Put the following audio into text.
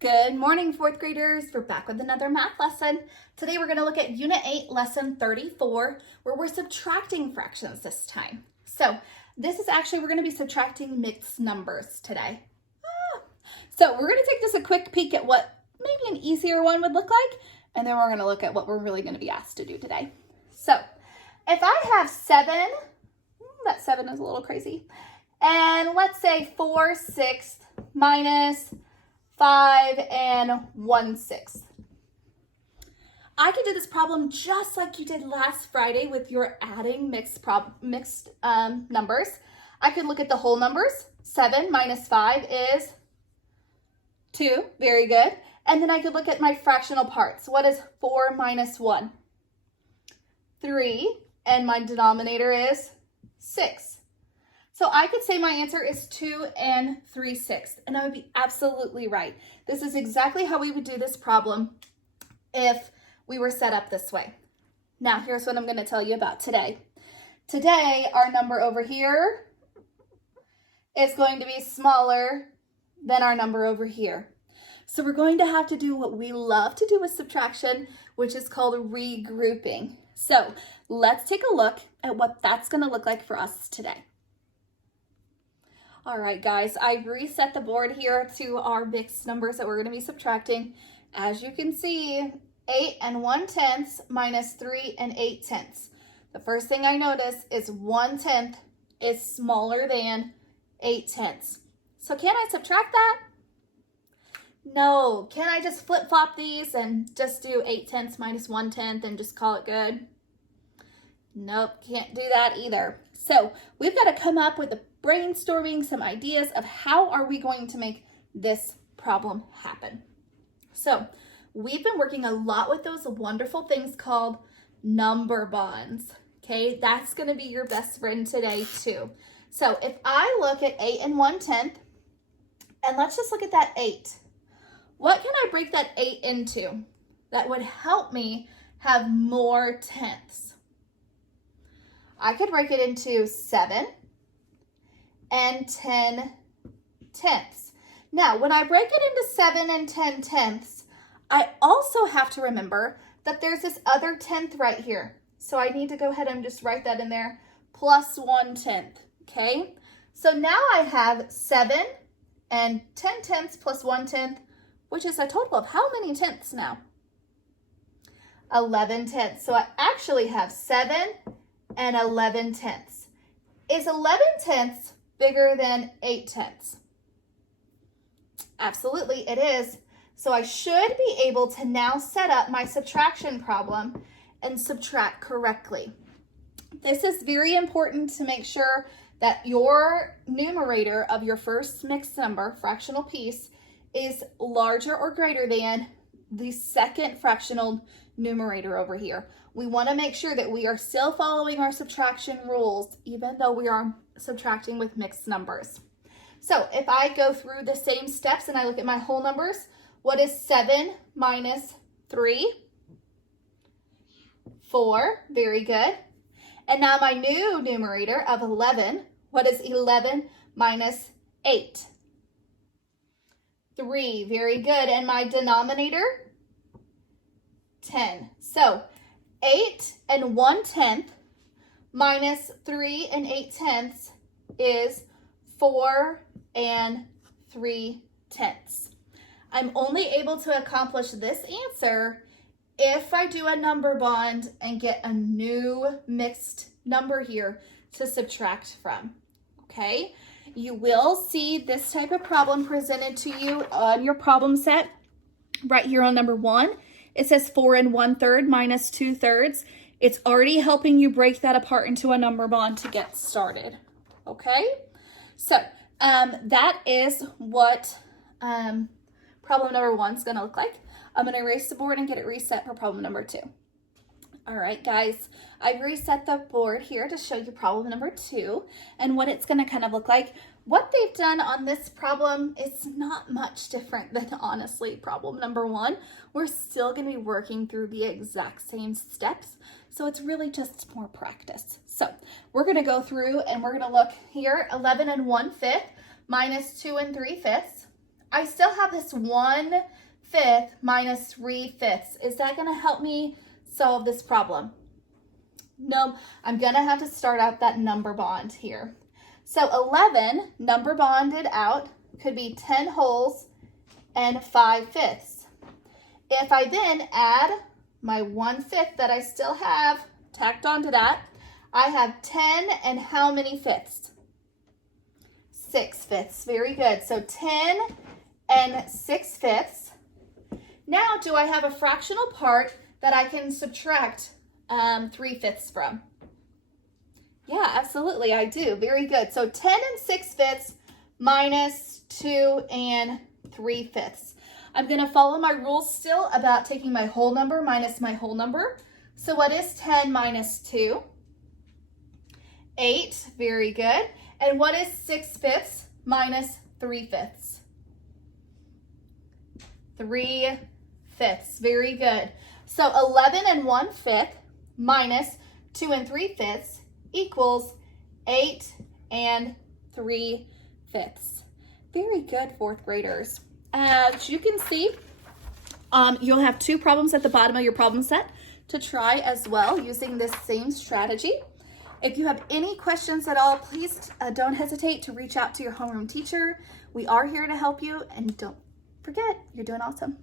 Good morning, fourth graders. We're back with another math lesson. Today we're going to look at Unit 8, Lesson 34, where we're subtracting fractions this time. So this is actually, we're going to be subtracting mixed numbers today. So we're going to take just a quick peek at what maybe an easier one would look like, and then we're going to look at what we're really going to be asked to do today. So if I have 7, that 7 is a little crazy, and let's say 4/6 minus 5 and 1/6. I could do this problem just like you did last Friday with your adding mixed numbers. I could look at the whole numbers. 7 minus 5 is 2. Very good. And then I could look at my fractional parts. What is 4 minus 1? 3. And my denominator is 6. So I could say my answer is 2 and 3/6, and I would be absolutely right. This is exactly how we would do this problem if we were set up this way. Now, here's what I'm going to tell you about today. Today, our number over here is going to be smaller than our number over here. So we're going to have to do what we love to do with subtraction, which is called regrouping. So let's take a look at what that's going to look like for us today. All right, guys, I've reset the board here to our mixed numbers that we're going to be subtracting. As you can see, 8 and 1/10 minus 3 and 8/10. The first thing I notice is 1/10 is smaller than 8/10. So can I subtract that? No. Can I just flip-flop these and just do 8/10 minus 1/10 and just call it good? Nope, can't do that either. So we've got to come up with brainstorming some ideas of how are we going to make this problem happen. So we've been working a lot with those wonderful things called number bonds. Okay, that's going to be your best friend today too. So if I look at 8 and 1/10, and let's just look at that 8. What can I break that 8 into that would help me have more tenths? I could break it into 7 and 10/10. Now, when I break it into 7 and 10/10, I also have to remember that there's this other tenth right here. So I need to go ahead and just write that in there, plus 1/10, okay? So now I have 7 and 10/10 plus 1/10, which is a total of how many tenths now? 11/10. So I actually have 7 and 11/10. Is 11/10 bigger than 8/10? Absolutely, it is. So I should be able to now set up my subtraction problem and subtract correctly. This is very important to make sure that your numerator of your first mixed number, fractional piece, is larger or greater than the second fractional numerator over here. We want to make sure that we are still following our subtraction rules, even though we are subtracting with mixed numbers. So if I go through the same steps and I look at my whole numbers, what is 7 minus 3? 4, very good. And now my new numerator of 11, what is 11 minus 8? 3, very good. And my denominator? 10. So 8 and 1/10 minus 3 and 8/10 is 4 and 3/10. I'm only able to accomplish this answer if I do a number bond and get a new mixed number here to subtract from, okay? You will see this type of problem presented to you on your problem set right here on number 1. It says 4 and 1/3 minus 2/3. It's already helping you break that apart into a number bond to get started, okay? So that is what problem number 1 is going to look like. I'm going to erase the board and get it reset for problem number 2. All right, guys, I've reset the board here to show you problem number 2 and what it's going to kind of look like. What they've done on this problem is not much different than, honestly, problem number 1. We're still going to be working through the exact same steps, so it's really just more practice. So we're going to go through and we're going to look here, 11 and 1/5 minus 2 and 3/5. I still have this 1/5 minus 3/5. Is that going to help me solve this problem? No, I'm going to have to start out that number bond here. So 11, number bonded out, could be 10 wholes and 5/5. If I then add my 1/5 that I still have tacked onto that, I have 10 and how many fifths? 6/5. Very good. So 10 and 6/5. Now, do I have a fractional part that I can subtract 3/5 from? Yeah, absolutely, I do. Very good. So 10 and 6/5 minus 2 and 3/5. I'm going to follow my rules still about taking my whole number minus my whole number. So what is 10 minus 2? 8. Very good. And what is 6/5 minus 3/5? 3/5. Very good. So 11 and 1/5 minus 2 and 3/5 equals 8 and 3/5. Very good, fourth graders. As you can see, you'll have 2 problems at the bottom of your problem set to try as well using this same strategy. If you have any questions at all, please don't hesitate to reach out to your homeroom teacher. We are here to help you, and don't forget, you're doing awesome.